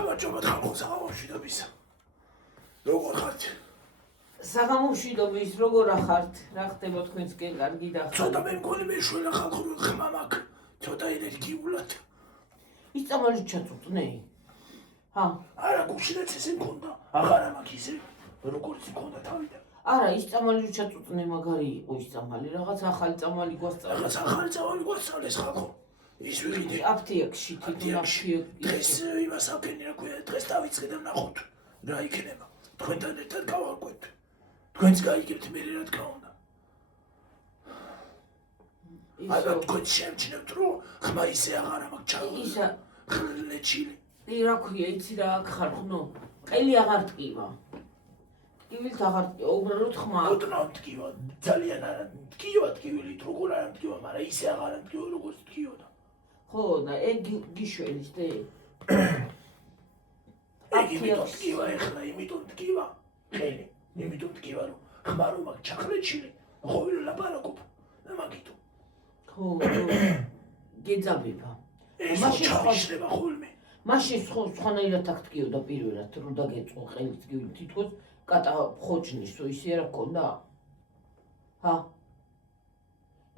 გამარჯობა ხალხო საღამომშვიდობის. როგორ ხართ? საღამომშვიდობის როგორ ახართ? რა ხდება თქვენსკენ კარგი და ცოტა მე მგონი მეშველა ხალხო ხმა მაქვს. ცოტა ენერგიულად. ის წამალი ჩაწუწნე? ჰა? არა გუშინაც ესე მქონდა. აღარა მაქვს ისე როგორც მქონდა თავიდან. არა ის წამალი ჩაწუწნე მაგარი იყო ის წამალი რაღაც ახალი წამალი გვასწავლეს. რაღაც ახალი წამალი გვასწავლეს ხალხო. ის ვიყიდე აფთიაქში თვითონ დღეს იმას აფენი რა ქვია დღეს დავიწყე და ვნახოთ რა იქნება თქვენთან ერთად გავარკვევთ თქვენც გაიგებთ მე რა თქმა უნდა ალბათ თქვენ შემჩნევთ რომ ხმა ისე აღარა მაქვს ჩაულა ისა ხლეჩილი რა ქვია იცი რა აქ ხარ ხნო ყელი აღარ ტკივა ტკივილთ აღარ ტკივა უბრალოდ ხმა ოდნავ ტკივა ძალიან არა ტკივა ტკივილით როგორ არ ტკივა მაგრამ ისე აღარ ტკივა როგორც ტკიოდა ხო და ეგ გიშველის დე ეგ იმიტომ ტკივა ეხლა იმიტომ ტკივა ხელი იმიტომ ტკივა რომ ხმა რომ მაქვს ჩახლეჩილი ხოვილ ლაპარაკობ და მაგითო ხო გეძაბება მაშინ ხოშდება ხოლმე მაშინ სხვანაირად აქ ტკიოდა პირველად რომ დაგეწყო ყელი ტკივილი თითქოს კატა ხოჭნისო ისე რა ქონდა ჰა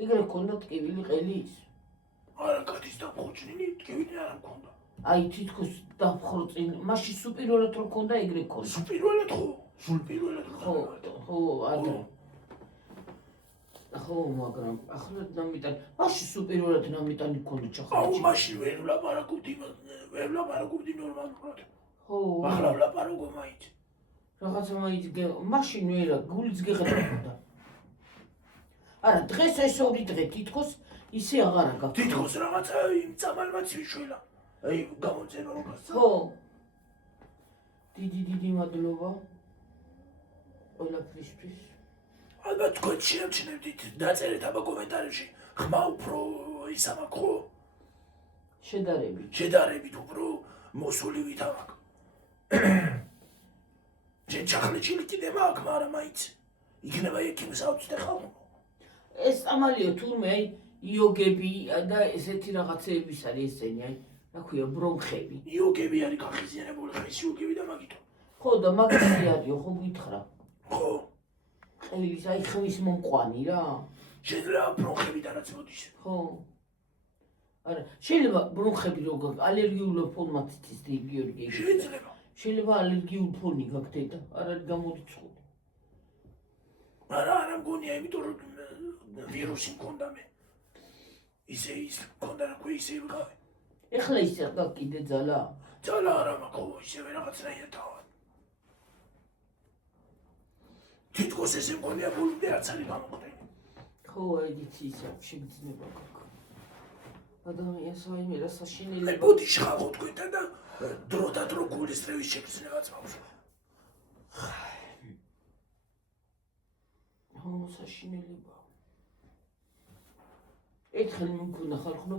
ეგრე ქონდა ტკივილი ყელის არა კატის დაფხოჭნილი ტკივილი არ მქონდა აი თითქოს დაფხორწინ მაშინ სუპირველად რო ქონდა ეგრე ქონდა სუპირველად ხო სულ პირველად ხო არა ხო მაგრამ ახლა ნამიტანი მაშინ სუპირველად ნამიტანი ქონდა ჩახალ აუ მაშინ ვერ ვლაპარაკობდი ნორმალურად ხო ახლა ვლაპარაკობ მაინც რაღაცა მაინც მაშინ ვერა გულიც გეღებოდა არა დღეს ეს ორი დღე თითქოს ისე აღარა გაქვს თითქოს რაღაცა იმ წამალმაც ვიშველა აი გამოძება რომ გასცა ხო დიდი მადლობა ყველაფრისთვის ალბათ თქვენ შეამჩნევდით დაწერეთ აბა კომენტარებში ხმა უფრო ისამა ხო შედარებით უფრო მოსულივით ამაკ შენ ჩახლეჩილი კიდე მაქვს მაგრამ მაინც იქნება ექიმს ავწდე ხალხო ეს წამალიო თურმე აი იოგები და ესეთი რაღაცეების არის ესენი აი რა ქვია ბრონხები იოგები არის გახიზიანებული ხის იოგები და მაგითო ხო და მაგისი არისო ხო გითხრა ხო ყელის აი ხმის მომყვანი რა შეიძლება ბრონხებიდანაც მოდის ხო არა შეიძლება ბრონხები როგორ ალერგიულ ფორმატიც ის გიორგი შეიძლება ალერგიულ ფონი გაქვს დედა არ არის გამორიცხული არა მგონია იმიტომ რომ ვირუსი მქონდა მე ისე ის მქონდა რა ქვია ისე ვიყავი ეხლა ისე გაქვს კიდე ძალა არა მაქვს ისე რაღაცნაირად თავად თითქოს ესე მგონია ბოლომდე არც არის გამოყრენი ხო ეგიც ისე შეგრძნება გაქვს ადამიანს ვაიმე რა საშინელი მე ბოდიში ხალხო თქვენთან და დროთა დრო გულისრევის შეგრძნებაც მაქვს ხო საშინელება ერთხელ მქონდა ხალხო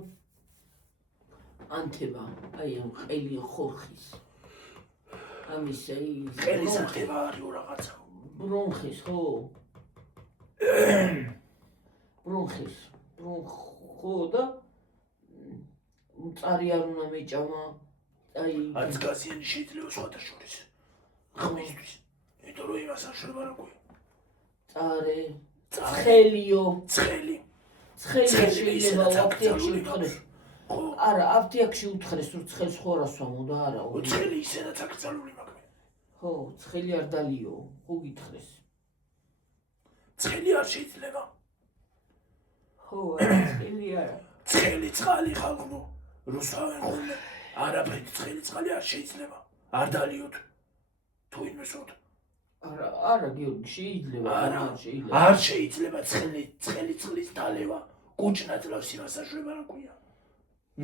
ანთება აი ამ ყელი ხორხის ამის აი ყელის ანთება არის რაღაცა ბრონხის ხო ბრონხის ხო და მწარი არ უნდა მეჭამა აი აცგაზიანი შეიძლება სხვათა შორის ხმისთვის იმიტომ რომ იმას აშრება რა ქვია წარე ცხელიო ცხელი შეიძლება აფთიაქში უთხრეს არა აფთიაქში უთხრეს რომ ცხელს ხო არ ასვამო და არა ცხელი ისედაც აკრძალული მაქვს ხო ცხელი არ დალიო ხო გითხრეს ცხელი არ შეიძლება ხო არა ცხელი არა ცხელი წყალი ხალხო რუსავენ ხოლმე არაფერი ცხელი წყალი არ შეიძლება არ დალიოთ თუ იმესოთ არა გიორგი შეიძლება არ შეიძლება ცხელი წყლის დალევა კუჭნაძლავს იმას აშუება რა ქვია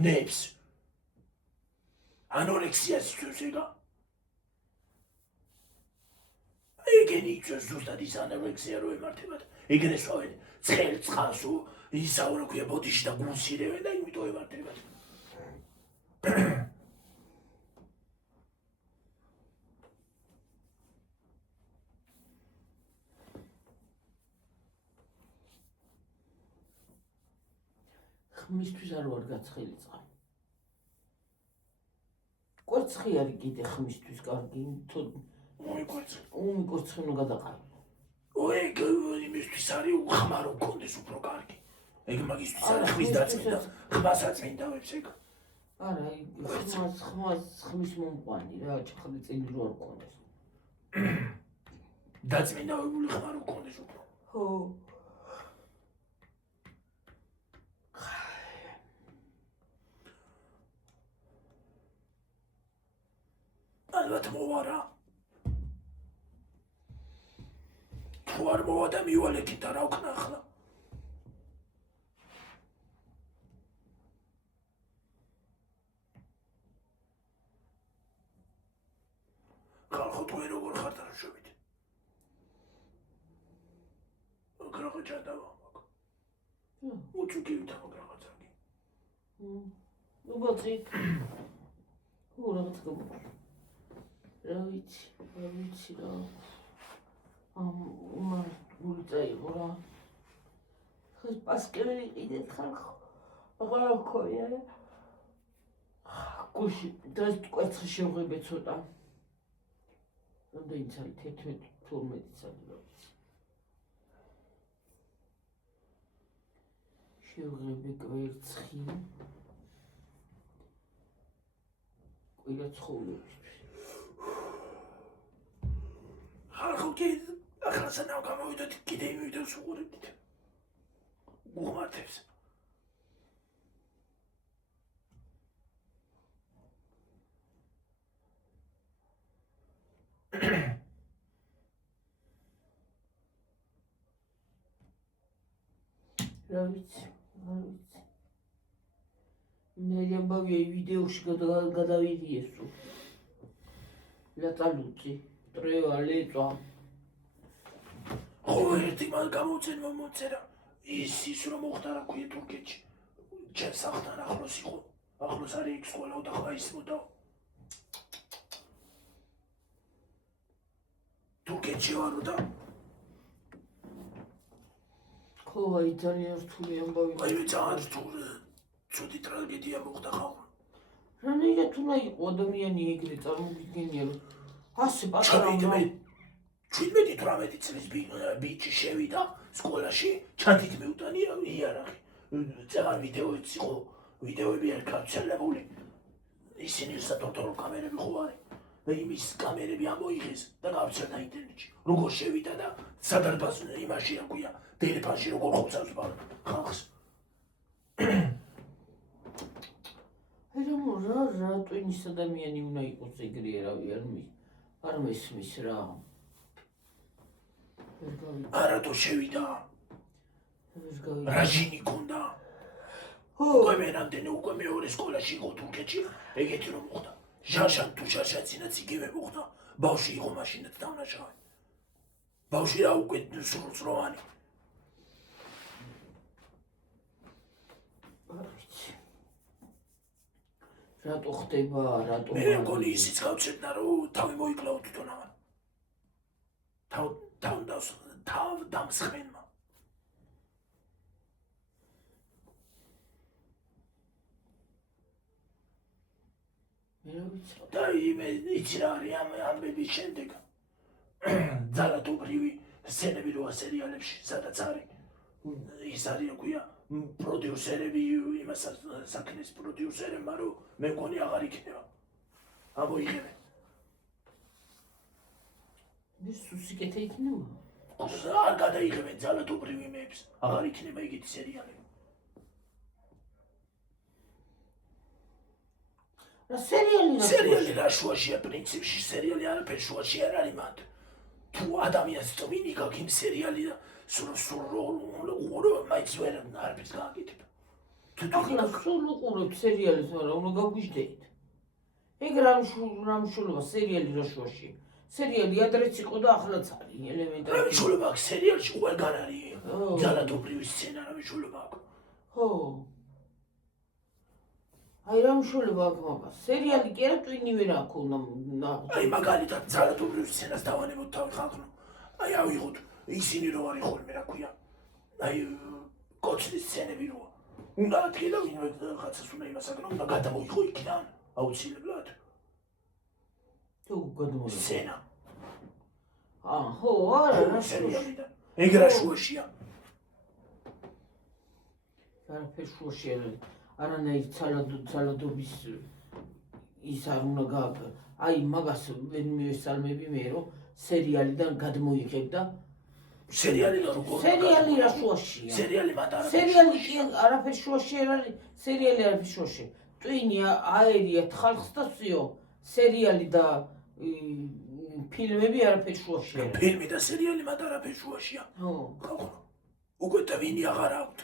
ნებს ანორექსიას იწვევს ეგა ეგენი იწვევს ზუსტად ის ანორექსია რო ემართებათ ეგრე სვავენ ცხელ წყალს ისაო რა ქვია ბოდიში და გულს ირევენ და იმიტომ ემართებათ ხმისთვის არ ვარ გაცხელი წყალი კვერცხი არის კიდე ხმისთვის კარგი, თუ მოიკვეცხ. კვერცხი უნდა გადაყარო. ეგ იმისთვის არის უხმარო გქონდეს უფრო კარგი. ეგ მაგისთვის არის ხმის დაწმინდა, ხმას აწმინდავებს ეგ. არა, ხმის მომყვანი რა, ჭახები წილი რო არ გქონდეს. დაწმინდავებული ხმა რო გქონდეს უფრო. ხო. ალბათ მოვა რა. თუ არ მოვა და მივალეკით და რა ვქნა ახლა. ხალხო თუ როგორ ხართ არ შევით. გრაღა ჩადავა მაგ. უჩუქივით მაგ რაღაცა. უბრალოდ რაღაც გმო. რა ვიცი რა. გულწაიღო რა. ხეს პასკევი კიდე ხალხო. აღარ ხოია. გუში დღეს კვერცხი შევღებე ცოტა. რამდენი წელი 11-12 წელი რა ვიცი. შევღებე კვერცხი. ყველა ცხოვრებისთვის. ხალხო კი ახლა სანამ გამოვიდეთ კიდე იმ ვიდეოს უყურებდით. უღმართებს. რა ვიცი, არ ვიცი. მე ამბავია ვიდეოში გადავიდიე სულ. ლატალუცი, ტრევა, ლეწვა. ხო ერთი მაგ გამოცემა მოწერა. ის რომ მოხდა რა ქვია თურქეთში. ჩემ სახლთან ახლოს იყო. ახლოს არის იქ სკოლა და ხა ის მოდა. თურქეთში ვარო და ხო, აი ძალიან რთული ამბავი. აი ძალიან რთული. ცუდი ტრაგედია მოხდა ხალხო. რანაირად უნდა იყო ადამიანი ეგრე წარმოგიდგენია რომ ასე პატარა ჩავიდე 17-18 წლის ბიჭი შევიდა სკოლაში, ჩანთით მეუტანია იარაღი. წეღარ ვიდეოიც იყო, ვიდეოები არ გავრცელებული. ისინი სათორთორო კამერები ხო არის. და იმის კამერები ამოიღეს და გავრცელდა ინტერნეტში. როგორ შევიდა და სადარბაზო იმაში აქვია, ტელეფონში როგორ ხოცავს ხალხს. რა ტვინის ადამიანი უნდა იყოს ეგრე რავი არ მესმის რა. არათო შევიდა. რაჟინი ქონდა. უკვე მერამდენი უკვე მეორე სკოლაში იყო თურქეთში, ეგეთი რომ მოხდა. ჟაშან თუ ჟაშაცინაც იგივე მოხდა. ბავშვი იყო მაშინაც დავნაშავე. ბავშვი რა უკვე სრულწლოვანი. რატო ხდება, რატო მე მგონი ისიც გავცეთნა რომ თავი მოიკლაო თვითონ ამან. თავ დამსხმენმა. და იცი რა არის ამ ამბების შემდეგ. ძალადობრივი სცენები როა სერიალებში, სადაც არის. ის არის რა ქვია, პროდიუსერები იმას საქმეს პროდიუსერებმა რომ მე მგონი აღარ იქნება. ამოიღებენ. მე სუსიკეთე იქნება? არ გადაიღებენ ძალადობრივ იმებს. აღარ იქნება იგივე სერიალები. რა სერიალი რა შუაშია პრინციპში სერიალი არაფერ შუაში არ არის მანდ. თუ ადამიანს წვინი გაქვს იმ სერიალი და სულ მაინც ვერ არაფერს გააკეთებ. ახლა სულ უყურებ სერიალს, მაგრამ უნდა გაგვიჟდეთ. ეგ რამშულობა სერიალი რა შუაში. სერიალი ადრეც იყო და ახლაც არის ელემენტარი. რამშულობა აქვს სერიალში ყველგან არის. ძალადობრივი სცენა რამშულობა აქვს. ხო. აი რამშულობა აქვს მაგას. სერიალი კი არა ტვინივე რა ქონდა. აი მაგალითად ძალადობრივ სცენას დავანებოთ თავი ხალხო. აი ავიღოთ ისინი რო არის ხოლმე რა ქვია. აი კოჩის სცენები რო. უნდა ადგილა ვინმე ხაცას უნდა იმასაკნო, უნდა გადამოიღო იქიდან. აუცილებლად. თუ გადმოიღო. სცენა. ხო, არა, რა სერიალიდან. ეგ რა შუაშია? არაფერ შუაში არ არის. არანაირი ცალადობის ის არ უნდა გააკეთო. აი მაგას ვერ მივესალმები მე რომ სერიალიდან გადმოიღებ და სერიალიდან როგორ? სერიალი რა შუაშია? სერიალი მატარა. სერიალი კი არაფერ შუაში არ არის. სერიალი არაფერ შუაში. ტვინი აერიათ ხალხს და ვსიო. სერიალი და ფილმები არაფერ შუაში არ არის. ფილმი და სერიალი მატარაფერ შუაშია. ხო. უკვე ტვინი აღარ აქვთ.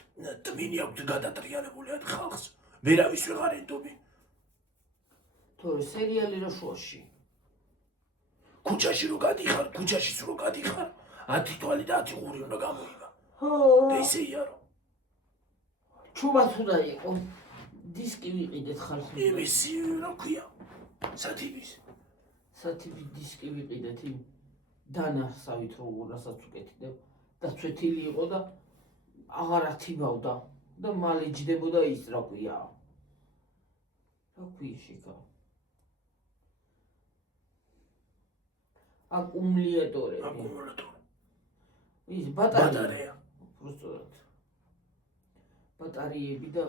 ტვინი აქვთ გადატრიალებული այդ ხალხს. ვერავის ვეღარ ენდობი. თორე სერიალი რა შუაში. ქუჩაში რო გადიხარ, ქუჩაშიც რო გადიხარ, 10 თვალი და 10 ყური უნდა გამოიღო. ხო. და ისე იარო. ჩუბაც უნდა იყო. დისკი ვიყიდეთ ხალხი. იმის რა ქვია? სათიბის. სათიბის დისკი ვიყიდეთ იმ დანარსავით რასაც უკეთდა და ცვეთილი იყო და აღარ ათიბავდა და მალე ჯდებოდა ის რა ქვია. რა ქვია შეკა? აკუმულატორი. ის ბატარეა. უბრალოდ. ბატარეები და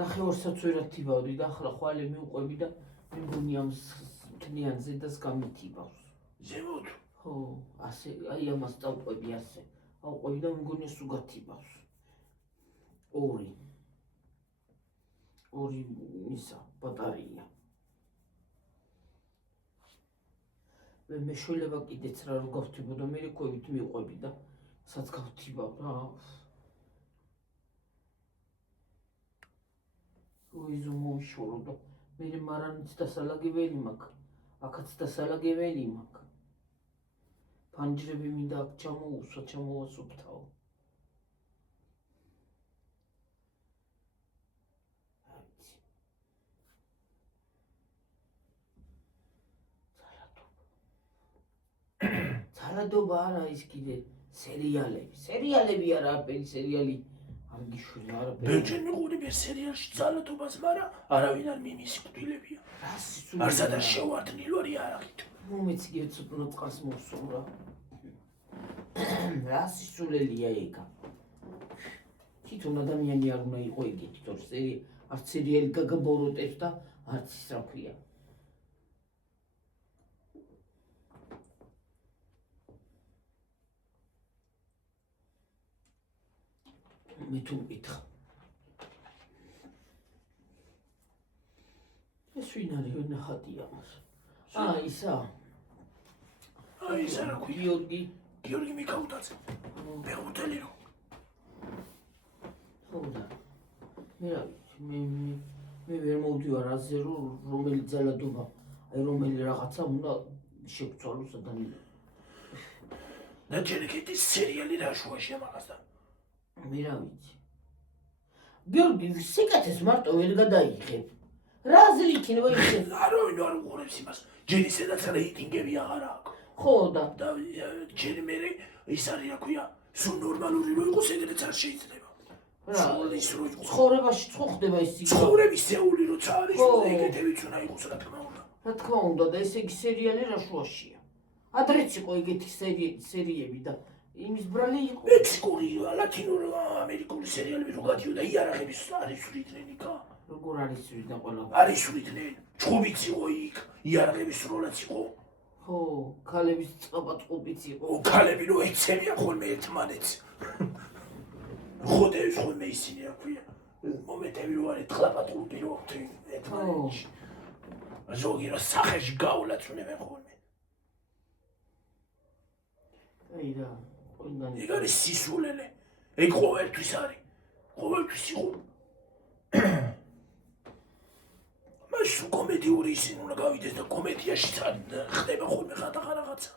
ნახევარსაც ვერ ათიბავდი და ახლა ხვალე მივყვები და მეგონი ამ მთლიან ზედას გამითიბავს. ზემოთ. ხო, ასე აი ამას დავყვები ასე. ავყვები და მეგონი სულ გათიბავს. ორი ისა ბატარეა. მე შულება კიდეც რა რო გავთიბოდა მე რეკობით მივყვები და სადაც გავთიბავ რა. ოიზო მოიშორო და მე მარანიც დასალაგებელი მაქვს. აქაც დასალაგებელი მაქვს. ფანჯრები მინდა აქ ჩამოვასუფთავ. ცალადობა არა ის კიდე სერიალები. სერიალები არა არაფერი სერიალი არ გიშვი არაფერი. ბეჭენ მიყურებ ეს სერიალში ძალადობას, მაგრამ არავინ არ მიმის კტილებია. არსად არ შევარდნილვარი არახით. მომეც კი ცოტა წყალს მოვსულ რა. რა სისულელია ეგა. თვითონ ადამიანი არ უნდა იყო ეგეთი, თორე არც სერიალი გაგაბოროტებს და არც ის რა ქვია. მე თუ მკითხა. ეს ვინ არის ნახატია მას? ისა. ისა რა ქვია? გიორგი მიკაუტაძე. მეხუთელი რო. ხო და მე რა ვიცი, მე ვერ მოვდივარ აზე რომელი ძალადობა, აი რომელი რაღაცა უნდა შეგცვალოს ადამიანი. ნაჯერეკეთის სერიალი რა შუაშია მაგასთან? მე რა ვიცი. გიორგი სიკეთეს მარტო ვერ გადაიღებ. რა აზრი იქნება ისე? არავინ არ უყურებს იმას. ჯერ ისედაც რეიტინგები აღარ აქვს. ხო და ჯერ მე ის არის რა ქვია, სულ ნორმალური რო იყოს ეგრეც არ შეიძლება. ცხოვრებაში ხო ხდება ის იქ. ცხოვრების ზეული როცა არის, ეგეთებიც უნდა იყოს რა თქმა უნდა. რა თქმა უნდა და ესე იგი სერიალი რა შუაშია. ადრეც იყო ეგეთი სერიები და იმის ბრალი იყო. მექსიკური, ლათინური, ამერიკული სერიალები რო გადიოდა იარაღების არის სვლიდნენ იქა. როგორ არის სვლიდნენ ყველა? არის სვლიდნენ. ჩხუბიც იყო იქ, იარაღების როლაც იყო. ხო, ქალების წყაბაწყუბიც იყო. ქალები რო ეცემიან ხოლმე ერთმანეთს. ხოდებს ხოლმე ისინი რა ქვია. მომენტები რო არის წყაბაწყუბი რო აქვს ერთმანეთში. ზოგი რო სახეში გავლაცუნებენ ხოლმე. აი რა, ეგ არის სისულელე. ეგ ყოველთვის არის. ყოველთვის იყო. მაშინ კომედიური ისინი უნდა გავიდეს და კომედიაში ხდება ხოლმე ხატახა რაღაცა.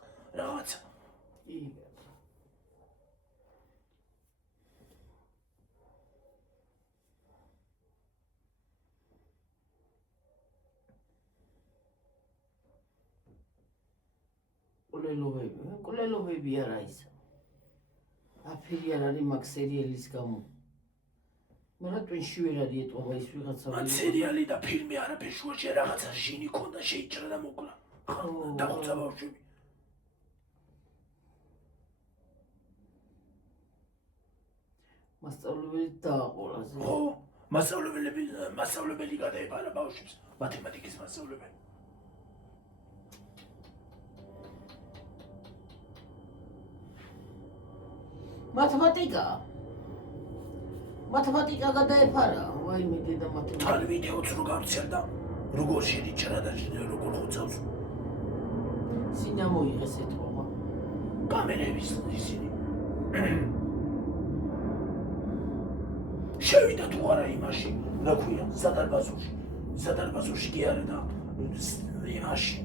კვლელობები არა ის. აფერი არ არის მაგ სერიალის გამო. მაგრამ twin-ში ვერ არის ეტყობა ის ვიღაცა. მან სერიალი და ფილმი არაფერ შუაში რაღაცა ჟინი ქონდა შეიჭრა და მოკლა. დახვეწა ბავშვები. მასწავლებელი დააყოლაზე. ხო, მასწავლებელი გადაეფარა ბავშვებს, მათემატიკის მასწავლებელი. მათემატიკა გადაეფარა, ვაიმე დედა მათემატიკა. თან ვიდეოც რო გავცელდა, როგორ შეიჭრა და როგორ ხოცავს. სინა მოიღეს ეთყობა. კამერების ისინი. შევიდა თუ არა იმაში, რა ქვია, სადარბაზოში კი არა და იმაში,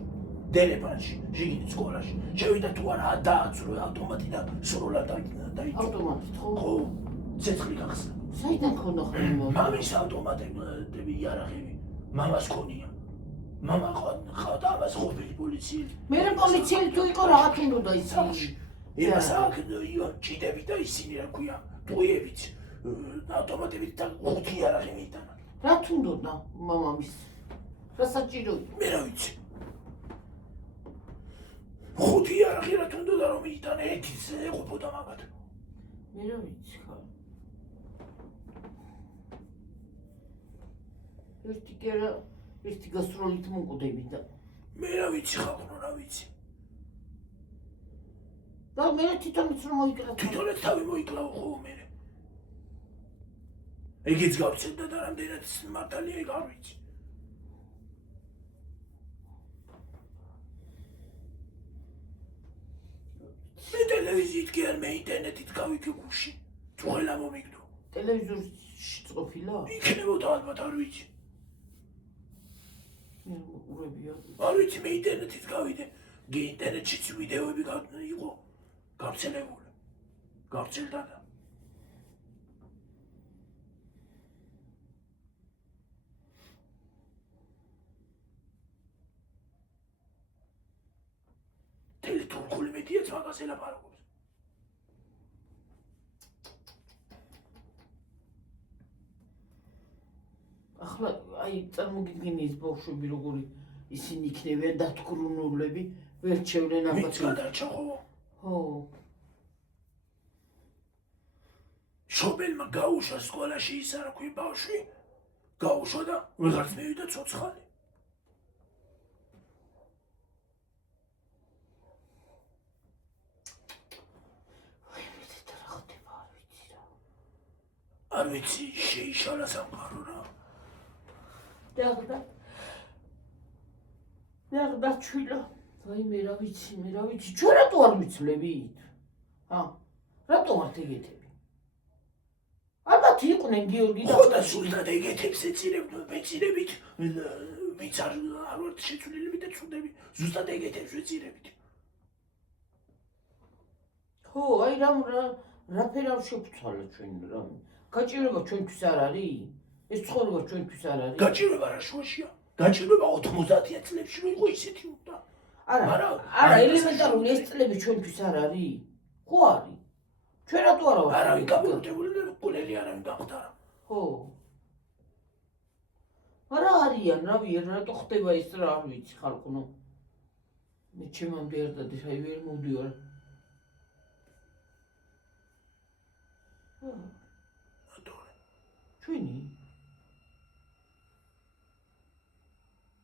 დერეფანში, შიგნით სკოლაში. შევიდა თუ არა დააცრო ავტომატი და სრულად დაიწყო. ავტომატით ხო? ხო, ცეცხლი გახსნა. საიდან ქონდა ხოლმე? მამის ავტომატები იარაღები, მამას ქონია. მამა ყავდა ამას ყოფილი პოლიციელი. მე პოლიციელი თუ იყო რაღაც უნდა ისინი. იმას აქ ჭიდები და ისინი რა ქვია, ტყუიებიც. ავტომატებით და ხუთი იარაღი მიიტანა. რა თუნდოდა მამამის? რა საჭირო? მე რა ვიცი. ხუთი იარაღი რა თუნდოდა რომ მიიტანა, ერთიც ეყოფოდა მაგათ. მე რა ვიცი ხა. ერთი გასტროლით მომკვდები და მე რა ვიცი ხალხო, რა ვიცი. და მე თვითონაც რომ მოიკლავ. თვითონაც თავი მოიკლავ ხო მე. ეგეც გავცელდა და რამდენად მართალია ეგ არ ვიცი. მე ტელევიზიით კი არ, მე ინტერნეტით გავიქე გუში. თუ ხელა მომიგდო. ტელევიზორში წოფილა? იქნებოდა ალბათ არ ვიცი. ურებია. არ ვიცი, მე ინტერნეტით გავიდე. ინტერნეტშიც ვიდეოები იყო გავრცელებული. გავვრცელდა და თურქული მედიაც მაგას ელაპარაკობს. ახლა აი წარმოგიდგენი ის ბავშვები როგორი ისინი იქნებიან დათქრუნულები, ვერ ჩევლენ ვინც ალბათ. გადარჩა ხო? ხო. შობელმა გაუშვა სკოლაში ის რა ქვია ბავშვი. გაუშვა და ვიღაც მივიდა ცოცხალი. არ ვიცი, შეიშალა სამყარო რა. დაღდა ჩვილო. ვაიმე რა ვიცი, ჩვენ რატო არ ვიცვლებით? რატო არ ეგეთები? ალბათ იყვნენ გიორგი და ხო და ზუსტად ეგეთებს ეწირებით, ვინც არ ვართ შეცვლილები და ცუდები, ზუსტად ეგეთებს ვეწირებით. ხო, აი რაფერ არ შეგვცვალა ჩვენ რა. გაჭირვება ჩვენთვის არ არის? ეს ცხოვრება ჩვენთვის არ არის? გაჭირვება რა შუაშია? გაჭირვება 90-იან წლებში რო იყო ისეთი უნდა. არა, ელემენტარული ეს წლები ჩვენთვის არ არის? ხო არის. ჩვენ რატო არა ვართ? არავინ გაბოროტებული და კულელი არავინ გამხდარა. ხო. არა არიან, რატო ხდება ეს რა არ ვიცი ხალხო. მე ჩემამდე არ დადეს, აი ვერ მოვდივარ. ჩვენი?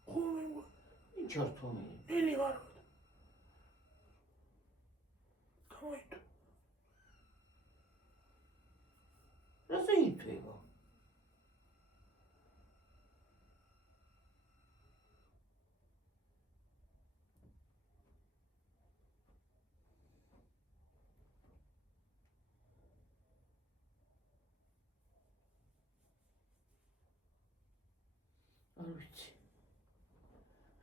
ხო მე ვინ ჩართვამე? ნელი ვარ. გამოიტო. რაზე ითვება? არ ვიცი.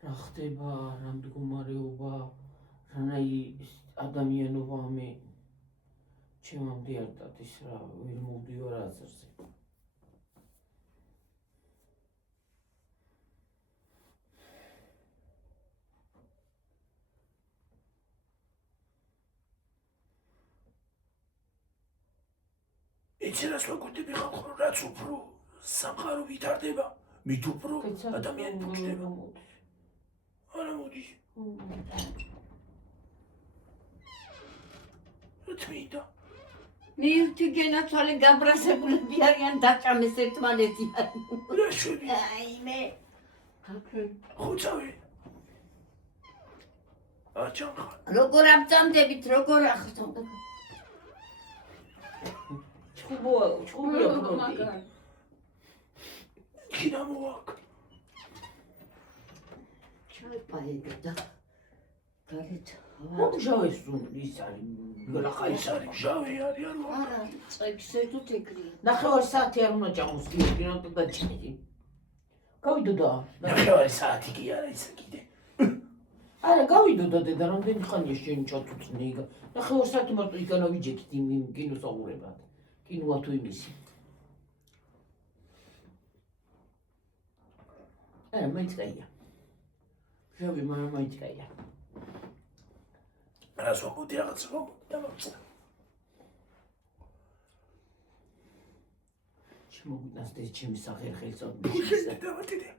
რა ხდება, რა მდგომარეობა, რანაირი ადამიანობა მე ჩემამდე არ დადის რა, ვერ მოვდივარ აზრზე. იცი რას ვაკვირდები ხალხო, რაც უფრო სამყარო ვითარდება, მით უფრო ადამიანი ბუჩდება. არა მოდის. რა თქმა მივთი გენაცვალე გაბრაზებულები არიან დაჭამეს ერთმანეთი. რა შვები, აიმე. ხუცავი. აჩანხა. როგორ აბძამდებით, როგორ ახსოვდა. ჩხუბოა ფრონტი. კინა მოაკ. ჩაიპაიგე და გარეთ მომჟავეს ის არის გლახა ის არის ჟავი არის არა. არა, წექს ედოთ ეგრია. ნახევარი საათი არ უნდა ჭამოს გიორგი დაჭინე. გავიდოდა. ნახევარი საათი კი არა ისე კიდე. არა გავიდოდა დედა რამდენი ხანია შენ ჩაწუწნე იგ. ნახევარი საათი მარტო იგანა ვიჯექით იმ კინოს აღურებად. კინოა თუ იმისი. არა მაინც კაია. ჟავი მაინც კაია. რას ვაკვირდი რაღაცა დავამწა. შემოგვიტანს ეს ჩემი სახელწოდება. გუშინი დავატირე.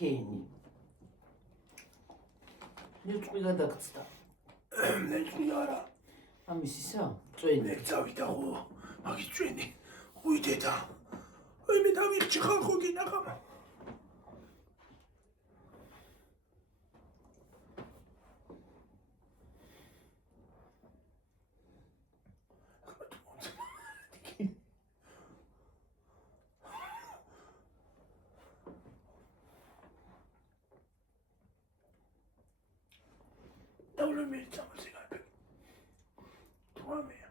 კენი. ნიუწყვი გადაგწდა. ნეჭვი არა. ამის ისა? წვენი. მე წავიდა ხო, მაგის წვენი. ույდედა. აი მე დავიხჭი ხალხო გინახამა. Давай мне там сигарет. Твоя.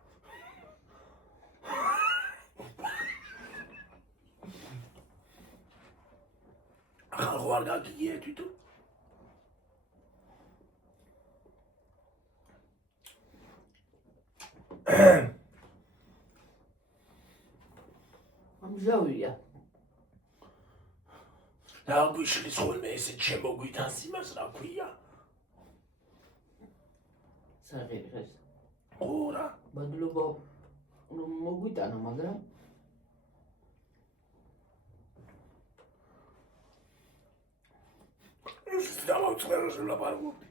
Regarde qui est du tout. ამჟავია. რა გვიშლის ხოლმე ესე შემოგვიტანს იმას რა ქვია? საღირღეს. ორა. მადლობა. მოგვიტანა, მაგრამ ის დავაწყეროს ლაპარაკობდი.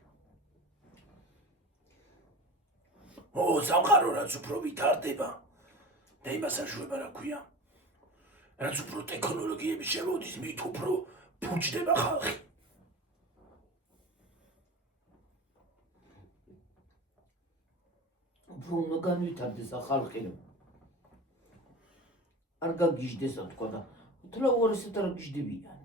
სამყარო რაც უფრო ვითარდება და იმას აშვება რა ქვია? რაც უფრო ტექნოლოგიები შემოდის, მით უფრო ფუჭდება ხალხი. უფრო უნდა განვითარდეს ახალყი. არ გაგიჟდეს თქვა და თლავარესად არ გიჟდებიან.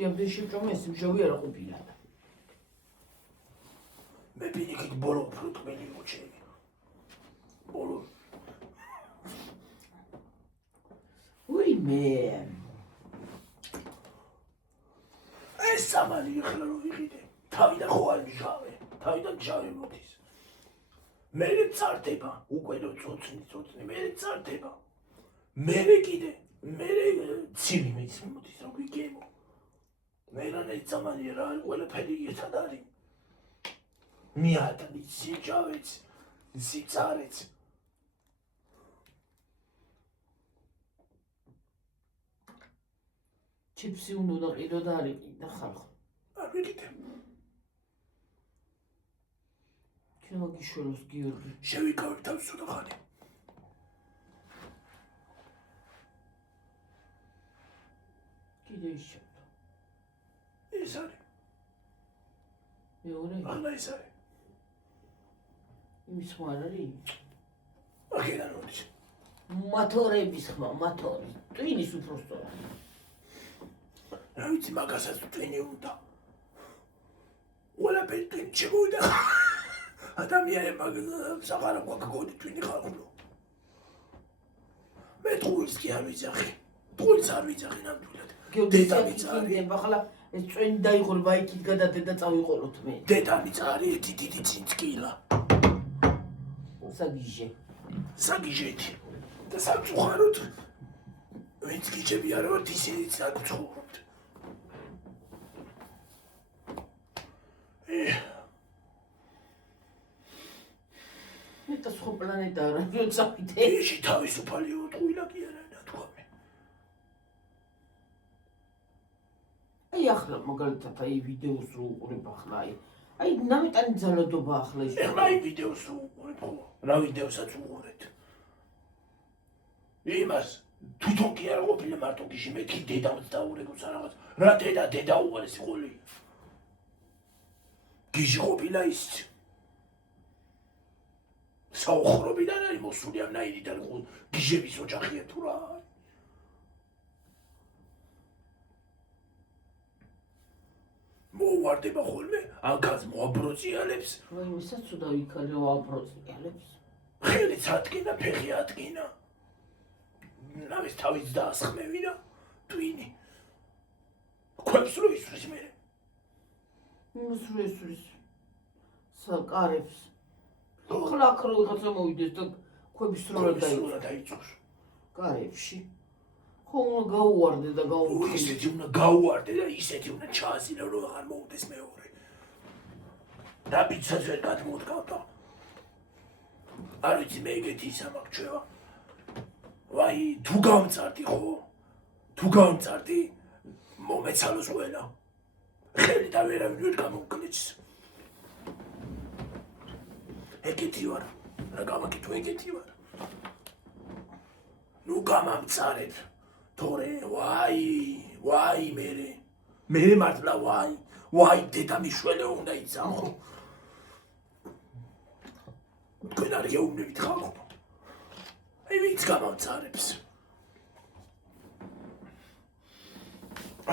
Цари ამდენ შეჭამეს მჟავი არა ყოფილა. მე პირიქით ბოლო უფრო ტკბილი იყო ჩემი. ბოლო. ვინმე. ეს სამალი ახლა რო ვიყიდე. თავიდან ხო არ მჟავე. თავიდან მჟავე მოდის. მე წარდება, უკვე რო წოცნი, მე წარდება. მე კიდე, მე ცივი მეც მოდის რა გვიგებო. მე რა ნეცამანი რა ყველაფერი ერთად არის. მიატანი სიჯავეც, სიცარეც. ჩიფსი უნდა დაყიდო და არ იყიდა ხალხო. არ ვიყიდე. ჩემო გიშოროს გიორგი. შევიკავებ თავს ცოტა ხანი. კიდე ისევ. ეს არის. მეორე ახლა ეს არის. იმის ხმა არ არის? აქედან მოდის. მათორების ხმა, მათორი. ტვინის უფრო სწორად. რა ვიცი მაგასაც ტვინი უნდა ყველაფერი ტვინი შემოვიდა ადამიანებმა საყარა გვაქგონი ტვინი ხალხო მე ტყუილს კი არ ვიძახი ტყუილს არ ვიძახი ნამდვილად დედა მიწარი ახლა ეს წვენი დაიღურება იქით გადადედა წავიყოლოთ მე დედა მიწარი ერთი დიდი ცინცკილა საგიჟეთი და სამწუხაროდ ვინც გიჟები არ ვართ ისინიც არ გცხოვრობთ მე და სხვა პლანეტა არა ვიცით ეში თავისუფალიო ტყუილა კი არა ნათქვამი აი ახლა მაგალითად აი ვიდეოს რო უყურებ ახლა აი ნამეტანი ძალადობა ახლა ის ეხლა აი ვიდეოს რო უყურებ ხო რა ვიდეოსაც უყურეთ იმას თვითონ კი არ ყოფილა მარტო გიჟი მე კი დედამაც დაურეკოს რაღაც რა დედა უყურეს ყოლი გიჟი ყოფილა ის საუხრობიდან არის მოსული ამ ნაირიდან გიჟების ოჯახია თუ რა მოვარდება ხოლმე აკაც მოაბროწიალებს ვაიმესაც უდა ვიქალე მოაბროწიალებს ხელიც ატკინა ფეხი ატკინა ნავის თავიც დაასხმევინა ტვინი ქვებს რო ისვრის მე ისვრის საკარებს ხლაკ რო ვიღაცა მოვიდეს და ქვების სროლა დაიწყოს კარებში ხო გაუვარდე და ისეთი უნდა გაუვარდე და ისეთი უნდა ჩაასინა რომ აღარ მოუდეს მეორე და პიცას ვერ გადმოდგავდა არ ვიცი მე ეგეთი ისა მაგჩვევა ვაი თუ გამწარდი ხო თუ გამწარდი მომეცალოს ყველა ხელი და ვერავინ ვერ გამოგკლიჩს ეგეთი ვარ რა გამაკეთო ეგეთი ვარ ნუ გამამწარებ თორე ვაი მე მართლა ვაი დედა მიშველე უნდა იცახო თქვენ არ გეუბნებით ხალხო აი ვინც გამამწარებს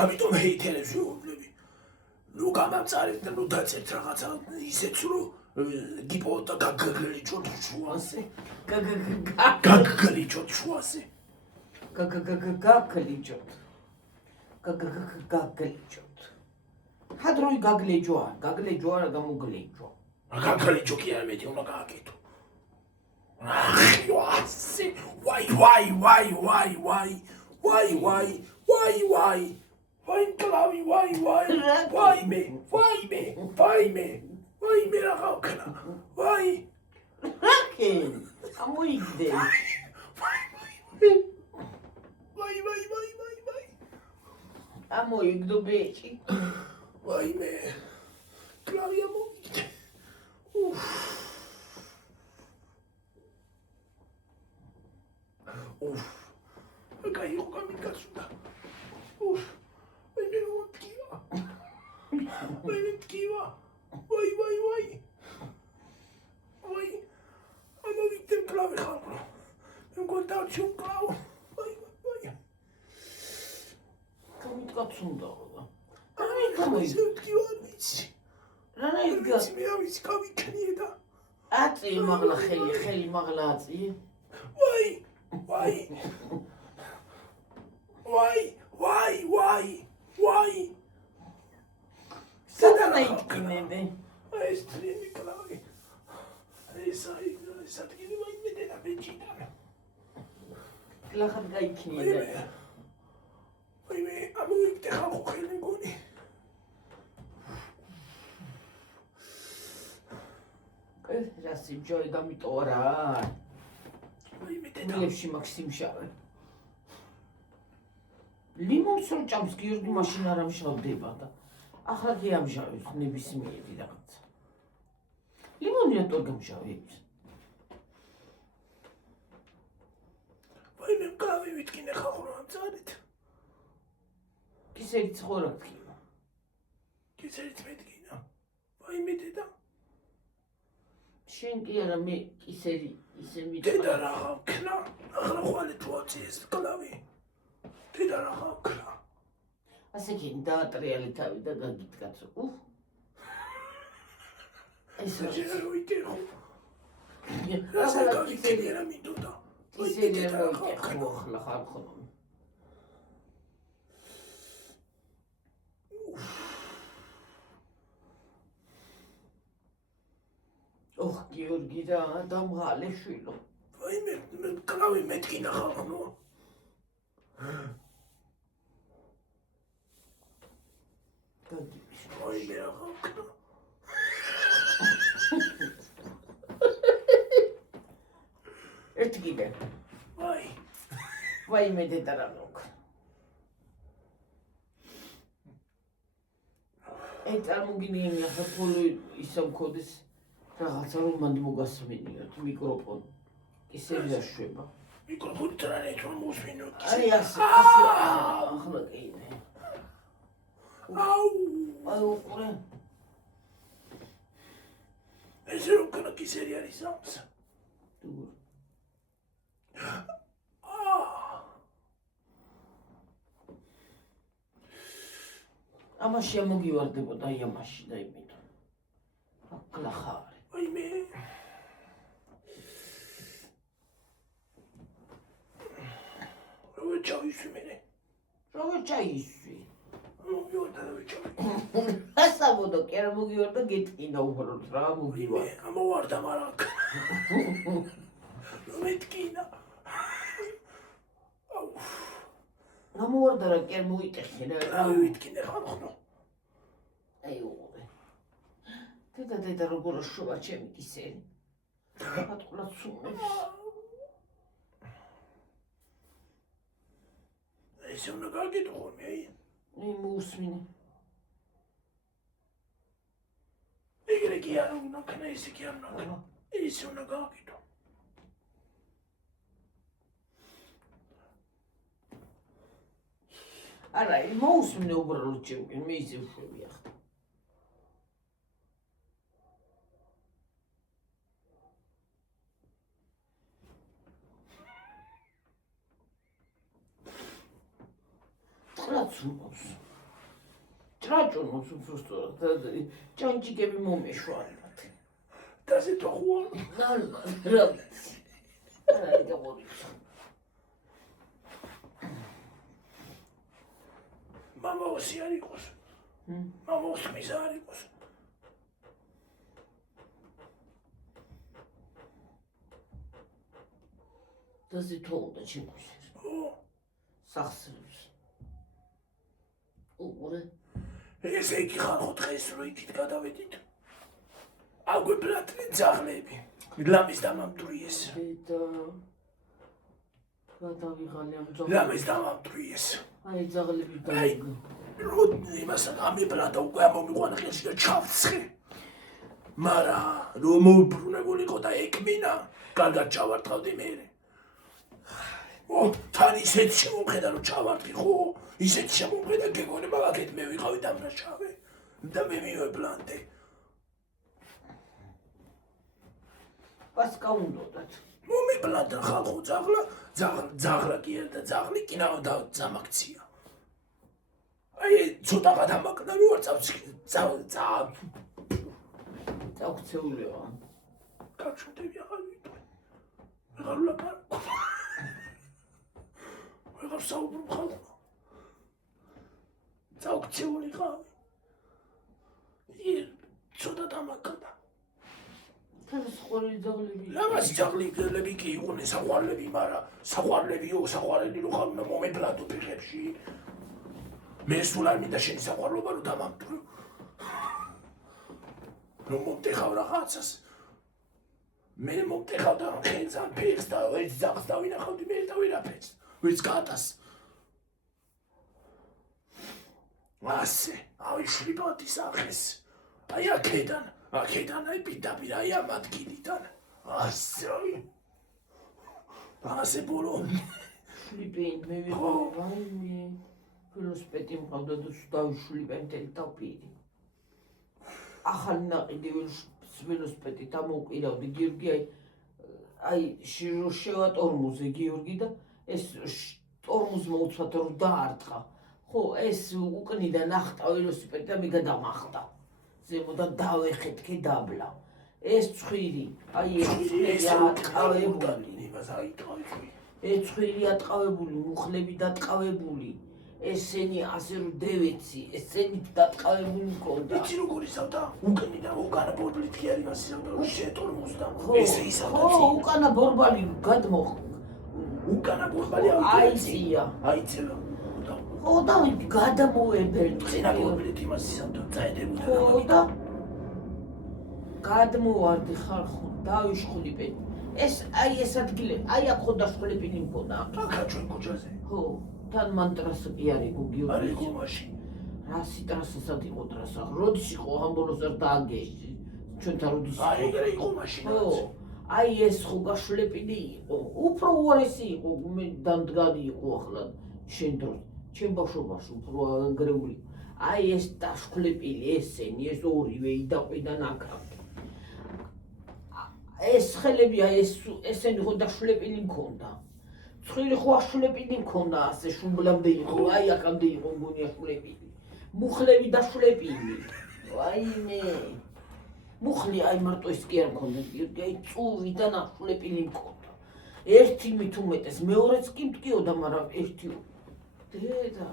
ამიტომ ჰეითერებს ვეუბნები ნუ გამამწარებ და ნუ დაცერთ რაღაცა ისეც რო გიპოვოთ და გაგგლიჩოთ შუაზე გაგგლიჩოთ შუაზე გაგგლიჩოთ ჰადროი გაგლეჯო არა გამოგლეჯო გაგგლიჩო კი არ მეტი უნდა გააკეთო ვაი კლავი ვაი მე რა გავქნა ვაი რაკენ ამოიგდე ვაი ამოიგდო ბეჭი ვაი მე კლავი ამოიგდე გაიყო გამიკაცუდა მე მტკივა ვაი ამოვიგდე კლავი ხალხო მე მგონდავ კლავ ვაი გამიტკაცუნდა ამის მტკივა არ ვიცი რა იდგა მე ამის გავიქნიე და აწი მაღლა ხელი მაღლა აწი ვაი სადანა იქნები ეს ტრინი კლავი ეს ადგილი ვაიმე და ბეჭიდა ლახად გაიქნიე ვაიმე ამოვიგდე ხალხო ხელი მგონი რასი ჯოი გამიტოვა რა ვაიმე და მილებში მაქსიმშავე ლიმონს რო ჭამს გიორგი მაშინ არ ამშავდება და ახლა კი ამჟავებს ნებისმიერი რაღაცა ლიმონი რატო გამშავებს ვაიმე კლავი ვიტკინე ხალხო რა მწარით კისერი ცხოვრა გქინა კისერით მეტკინა ვაიმე დედა შენ კი არა მე კისერი ისე დედა რა გავქნა ახლა ხვალე თუ აწიეს კლავი დედა რა გავქნა ასე კი დაატრიალი თავი და გაგიტკაც. ეს შეიძლება რომ იკითხო. რა ასე გაგიკეთე რა მინდოდა. ისინი მოიკითხო ახლა ხალხო. გიორგი და დამღალე შვილო. აი მე კლავი მეტკინა ხალხო. გაგიში. აი მე ახლა. ერთი კიდე. ვაი მე დედა რა მოკ. წარმოგიდგენი ახლა ფული ისე მქონდეს რაღაცა რომ მანდ მოგასმინიოთ მიკროფონი. ისევია შვება. მიკროფონი ტრანეთ რომ მოსმინოთ. აი ასე ახლა კიდე. აი უყურე. ესე რომ კანა კისერი არის ამს. დუგ. ამაში მოგივარდებოდა აი ამაში და იმიტომ. აკლა ხარი. აი მე რო ჩავისვი მე. როგორ ჩაისვი? მოგივარდა და ჩავი. ასაბოდო კი არ მოგივარდა გეტყინა უბრალოდ რა მოგივარდა. ამოვარდა მარაკ. მეტკინა. გამოვარდა რა კი არ მოიტეხე რა. რა ვიტკინე ხალხო. აი უყურე. დედა როგორ შოვა ჩემი კისერი. ატყლაც სუნებს. ესე უნდა გაგიტყო მე. აი მოусმინე. ეგრე კი არ უნდა ქნა ესე კი არ უნდა. ესე უნდა გაგიტყო. არა, მოусმინე უბრალოდ ჩემი, მე ისე ვშვები ახლა. ტრაცუნოს. ტრაჭუნოს უბრალოდ და ჭანჭიკები მომეშვალათ. დაზე თუ ხوار. რა ვიცი. აი და გორიც. Mama ossi არ იყოს. Mama osmis არ იყოს. დაზე თუ უნდა შემოშერე. სახსრებს. უყურე. ესე იგი ხალხო დღეს რო იქით გადავედით. აგვებრატნი ძაღლები. ლამის დამამტვრიეს. და გადავიღალე ამ ძაღლებს. ლამის დამამტვრიეს. აი ძაღლები დაიგო. რო იმას ამებრატა უკვე ამომიყვანა ხელში და ჩავცხე. მარა რომ მოუბრუნებულიყო და ეკმინა, კარგად ჩავარტყავდი მე. თან ისეთ შემომხედა რომ ჩავარტყი ხო? ისეთ შემომხედა გეგონე მაგაკეთ მე ვიყავი დამრაშავე და მე მივებრანტე. ვას გაუნდოდათ? მომებრანტა ხალხო ძაღლა კი არ და ძაღლი კი და ძამაქცია. აი ცოტა გადამაკდა რო არ წავქცეულია. გაჩვდები ახალ ვიტყვი. ვეღარ ვლაპარაკო. ვეღარ საუბრობ ხალხო. წავქცეული ხარ. ცოტა დამაკდა. საყვარელი ძაღლები. რამაც ძაღლები კი იყვნენ საყვარლები, მაგრამ საყვარელი რო ხარ მომებრატო ფეხებში. მე სულ არ მინდა შენი საყვარლობა რომ დამამტვრო. რომ მომტეხავ რაღაცას. მე მომტეხავ და ხელს ან ფეხს და ეს ძაღლს დავინახავდი მე და ვერაფერს. ვერც გატას. ასე, ავიშლი ბოთის ახეს. აი აქედან აი პირდაპირ აი ამ ადგილიდან. ასე ბოლო. შლიპენ მე ვიყავი. ველოსიპედი მყავდა და დავიშვლიბე მთელი თავფირი. ახალი ნაყიდი ველოსიპედი დამოუყირავდი გიორგი აი შევატორმუზე გიორგი და ეს ტორმუზ მოუცვათ რომ დაარტყა. ხო, ეს უკნიდან ახტა ველოსიპედი და მე გადამახტა. ზემოდან დავეხეთქე დაბლა. ეს ცხვირი, აი ეს ცხვირი ატყავებული. იმას აიტყავი. ეს ცხვირი ატყავებული, მუხლები დატყავებული. ესენი ასე რომ დევეცი, ესენი დატყავებული მქონდა. იცი როგორ ისავდა? უკნიდან უკანა ბორბლით კი არ იმას ისავდა, რომ შეტორმოსდა. ესე ისავდა. ხო, უკანა ბორბალი გადმოხ. უკანა ბორბალი აიწია. აიწევა. ხო და გადმოებერტყი. წინა ბორბლით იმას ისავდა, წაედებოდა. ხო და გადმოვარდი ხარ ხო, დავიშხლიპე. ეს აი ეს ადგილი, აი აქ ხო დაშხლიპინი მქონდა. აქა ჩვენ ქუჩაზე. ხო, თან მან ტრასა კი არ იყო გიორგი. არ იყო მაშინ. რასი ტრასასაც იყო ტრასა. როდის იყო ამბოლოს არ დააგეში. ჩვენთან როდის აი ეგრე იყო მაშინ. ხო. აი ეს ხო გაშლეპინი იყო. უფრო უარესი იყო, მე დამდგარი იყო ახლა შენ დროს. ჩემ ბავშვობაში უფრო ანგრეული. აი ეს დაშლეპილი ესენი, ეს ორივე იდაყვიდან აქა. ეს ხელები აი ესენი ხო დაშლეპილი მქონდა. ცხვირი ხო აშლეპილი მქონდა, ასე შუბლამდე იყო, აი აქამდე იყო მგონი აშლეპილი. მუხლები დაშლეპილი. ვაიმე. მუხლი აი მარტო ის კი არ მქონდა, აი წუვიდან აშლეპილი მქონდა. ერთი მით უმეტეს, მეორეც კი მткиოდა, მაგრამ ერთი დედა.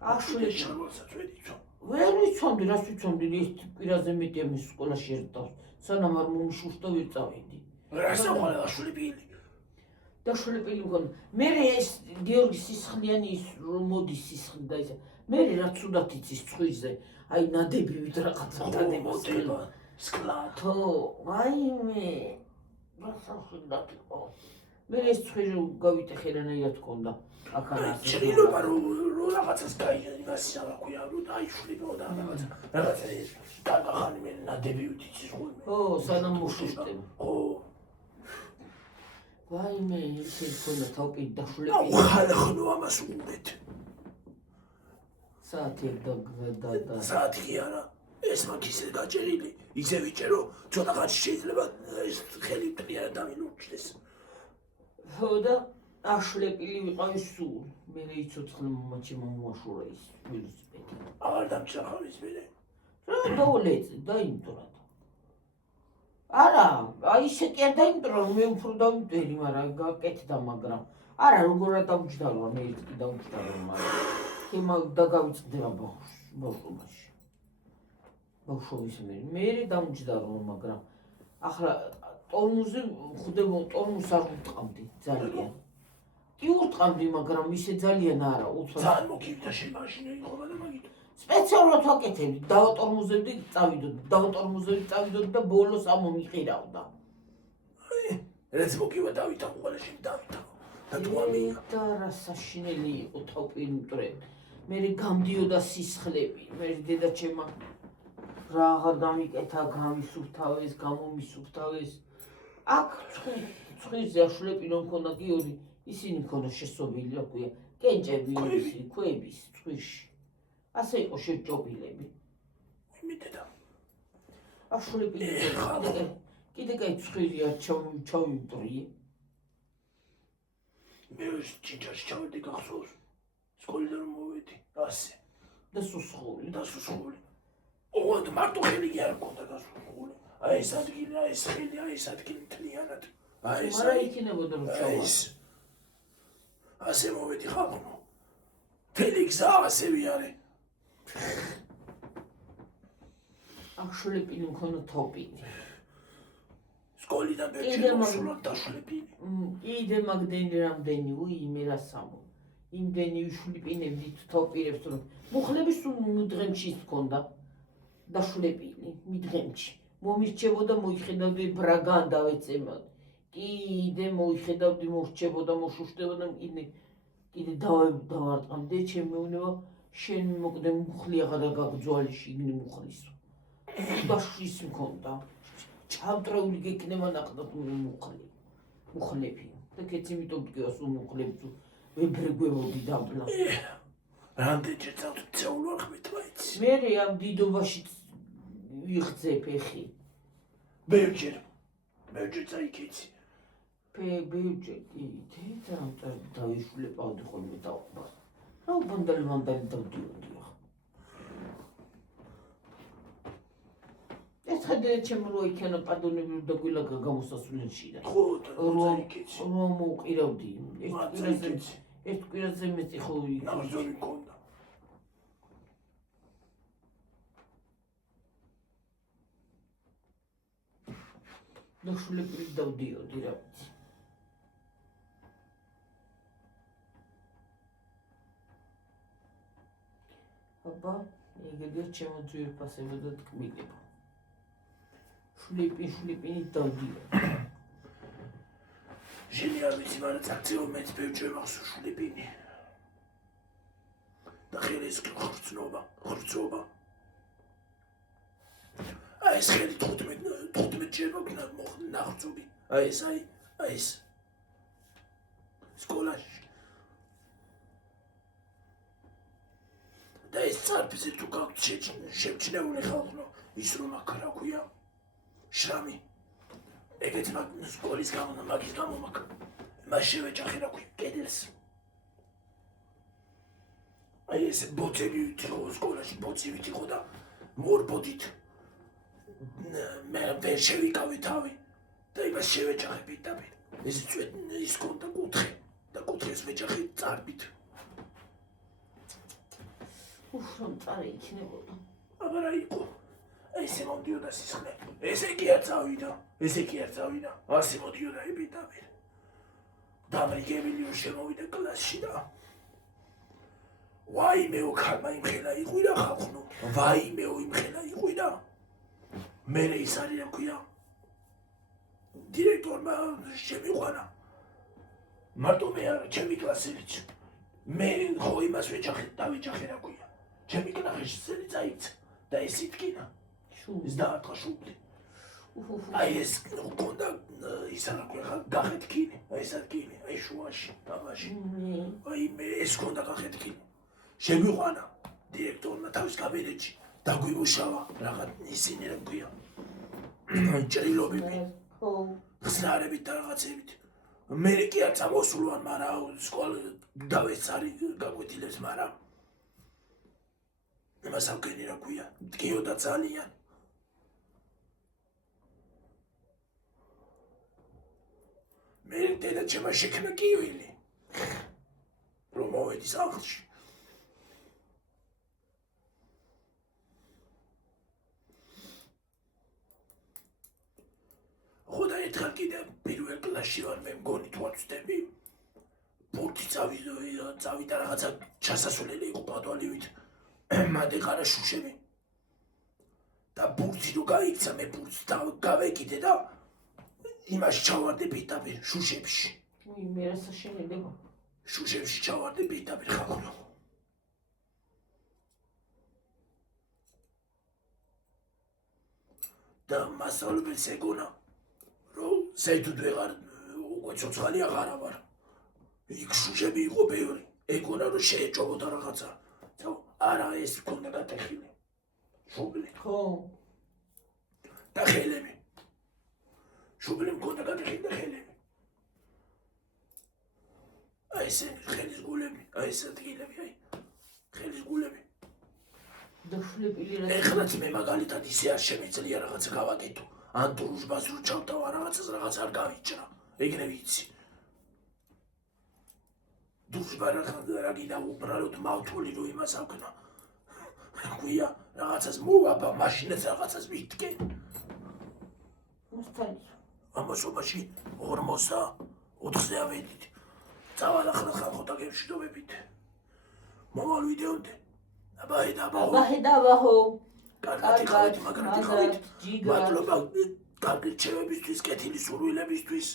აშლეპილი შარვალსაც ვერ იცვა. ვერ ვიცოდი, რას ვიცოდი, ეს პირაზე მეტი ამის სკოლაში ერთავს. სანამ არ მომშუშტა ვერ წავედი. რას აყოლა დაშლეპილი? დაშლეპილი მქონდა. მე ეს გიორგი სისხლიანი ის რომ მოდის სისხლი და ისე. მე რაც უდათ იცის ცხვირზე, აი ნადებივით რაღაცა დადებას. სკლად. თო, ვაიმე. რასახილდათ იყო. მე ეს ცხვირი გავიტეხე რანაირად მქონდა. აქანას. ჭრილობა რომ რაღაცას იმას აღაქვია, რომ დაიშლიბოდა რაღაცა ეს დაგახანი მე ნადებივით იცის ხოლმე. ხო, სანამ მოშუშტე. ხო. ვაიმე, ისე მქონდა თავი აუ დაშლეპილი. ხალხო ამას უნდეთ. საათი და საათი კი არა. ეს მაგისე გაჭერილი. ისე ვიჭერო, ცოტა ხანში შეიძლება ეს ხელი მტრიანად დამინურჩდეს. ხო და აშლეპილი ვიყავი სულ. მე იცოცხლე მომაჩი მომაშურა ის ველოსიპედი. აღარ დამჭახავის მე. რა დაულეწე დაიმტრა. არა, აი ისე კი არ დაიმტრა, მე უფრო დავიმტვერი, მაგრამ გაკეთდა, მაგრამ არა, როგორ არ დავჯდარო, მე ერთი დავჯდარო, მაგრამ ხიმა დაგავიწყდება ბავშვობაში. ბავშობის მე დავჯდარო, მაგრამ ახლა ტორმუზი ხდება, ტორმუს არ ვუტყამდი ძალიან. კი ვუტყამდი, მაგრამ ისე ძალიან არა, უცბად. ძალიან მოგივიდა შემაშინე იყო და მაგით. სპეციალურად ვაკეთებდი, დავატორმუზებდი, წავიდოდი და ბოლოს ამომიყირავდა. რაც მოგივა დავითა ყველა შენ დავითა. და თუ ამია. და რა საშინელი იყო თავპირი მტრე. მე გამდიოდა სისხლები, მე დედაჩემა რა აღარ გამიკეთა, გამისუფთავეს, გამომისუფთავეს. აქ ცხვირზე აშლეპი რომ მქონდა გიორგი, ისინი მქონდა შესობილი, რა ქვია, კენჭები, ქვების ცხვირში. ასე იყო შეჭობილები. იმიტედა. აშლეპილი კიდე კაი ცხვირია ჩავიმტრი. მე ჭიჭაში ჩავედი გახსოვს. სკოლიდან რომ მოვედი, ასე. და სუსხული. ოღონდ მარტო ხელი კი არ მქონდა გასული. აი ეს ადგილი, აი ეს ხელი, აი ეს ადგილი მთლიანად. აი ეს არა იქნებოდა რომ ჩავა. ასე მოვედი ხალხო. თელიქსა ასე ვიარე. აშლეპილი მქონდა თოპინი. სკოლიდან კიდე ბერჩი დაშლეპილი. კიდე მაგდენი რამდენი, მე რა სამო. იმდენი უშლიპინებდი თოპირებს რომ მუხლები სულ მუდღემში მქონდა. დაშლეპილი მიდღემში. მომირჩებოდა, მოიხედავდი ბრაგან დავეცემად. კიდე მოიხედავდი, morჩებოდა, მოშუშტებოდა, კიდე დავარტყამდი, ჩემ მეუბნება შენ მოკდე მუხლი აღარა გაგძვალი შიგნი მუხლის. დაშლის მქონდა. ჩავტრეული გეკნება ნახდათ მუხლები. და კეცი იმიტომ მდგება სულ მუხლებს ვებრეგვებოდი დაბლა. რამდენჯერ წავწეულ ვარ ხმეთმაიც. მე ამ დიდობაში ვიღწე ფეხი. ბევრჯერ წაიქეცი. ბევრჯერ დედამ დავიშულებავდი ხოლმე დაყვას. აუ ბანდალი დავდიოდი ახლა. ეს ხადია ჩემო რო იქენა პადონები და გვილა გამოსასვლელში და ხო და ზაიკიცი რომ მოვყირავდი ზაიკიცი ერთ კვირაზე მეტი ხო ნახზოლი მქონდა და შულები დავდიოდი რა ვიცი. აბა ეგრე ჩემო ძვირფასება და თქმილება. შულები დავდიოდი. ჟენი არ ვიცი მაგრამ წაქციო მეც ბევრჯერ მახსოვს შულებინი და ხელის ხრწობა აი ეს ხელი 15 ჯერ ნახწობი აი ეს სკოლაში და ეს წარფიზე თუ გაქვთ შეჩნეული ხალხო ის რომ აქ რა ქვია შრამი ეგეც სკოლის გამო მაგის გამო მას შევეჭახე რა ქვია კედელს აი ეს ბოთები იყო სკოლაში ბოცივით იყო და მორბოდით მე ვერ შევიკავე თავი და იმას შევეჭახე პიტაპი ის კონდა კუთხე და კუთხეს ვეჭახე წარბით რომ წარი იქნებოდა. აბა რა იყო ესე მომდიოდა სისხლი ესე კი არ წავიდა ასე მომდიოდა პიტაპი დამრიგებელი შემოვიდა კლასში და ვაიმეო ქალმა იმხელა იყვირა ხალხო ვაიმეო იმხელა იყვირა მე ის არის რა ქვია დირექტორმა შემიყვანა მარტო მე არა ჩემი კლასელიც მე ხო იმას დავეჭახე რა ქვია ჩემი კლასელი წაიცა და ეს იტკინა ის დაარტყა შუბლი აი ეს კონდა ის რა ქვია გახეთქინი აი ეს ადგილი აი შუაში აბაში აი მე ეს კონდა გახეთქინი შემიყვანა დირექტორმა თავის კაბინეტში დაგვიმუშავა რაღაც ისინი რა ქვია ჭრილობები ხო ხსნარებით და რაღაცებით მე კი არ წამოსულვან მაგრამ სკოლა დავეცარი გაგვეთილებს მაგრამ იმას ამგენი რა ქვია მდგიოდა ძალიან მე დედა ჩემა შექმნა კივილი რომ მოვედი სახლში ხოდა ერთხელ კიდე პირველ კლასში ვარ მე მგონი თუ არ ვცდები ბურთი წავიდა რაღაცა ჩასასვლელი იყო პატვალივით მანდ ეყარა შუშები და ბურთი რო გაიქცა მე ბურთს გავეკიდე და იმაში ჩავარდი პიტაპი შუშებში მე რასა შეიძლება შუშებში ჩავარდი პიტაპი ხალხო და მასწავლებელს ეგონა რომ საერთოდ ვეღარ უკვე ცოცხალი აღარა ვარ იქ შუშები იყო ბევრი ეგონა რომ შეეჭობოდა რაღაცა არა ეს მქონდა გატეხილი შუბლი ხო და ხელები შუბლი მქონდა გატეხილი და ხელები აი ეს ხელის გულები აი ეს ადგილები აი ხელის გულები და შულები რა ეხლაც მე მაგალითად ისე არ შემიძლია რაღაცა გავაკეთო ან დრუჟბას რო ჩავტავა რაღაცას რაღაც არ გავიჭრა ეგრე ვიცი დრუჟბა რა გინდა უბრალოდ მავთული რო იმას აქვნა ქვია რაღაცას მოვაბა მაშინაც რაღაცას მითქე მოსთანი ამასობაში 40 ავედით წავალ ახლა ხალხო და გემშვიდობებით მოვალ ვიდეონდე აბაჰედაბაჰო კარგად მაგრამ მადლობა კარგი რჩევებისთვის კეთილი სურვილებისთვის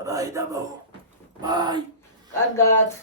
აბაჰედაბაჰო ბაი კარგად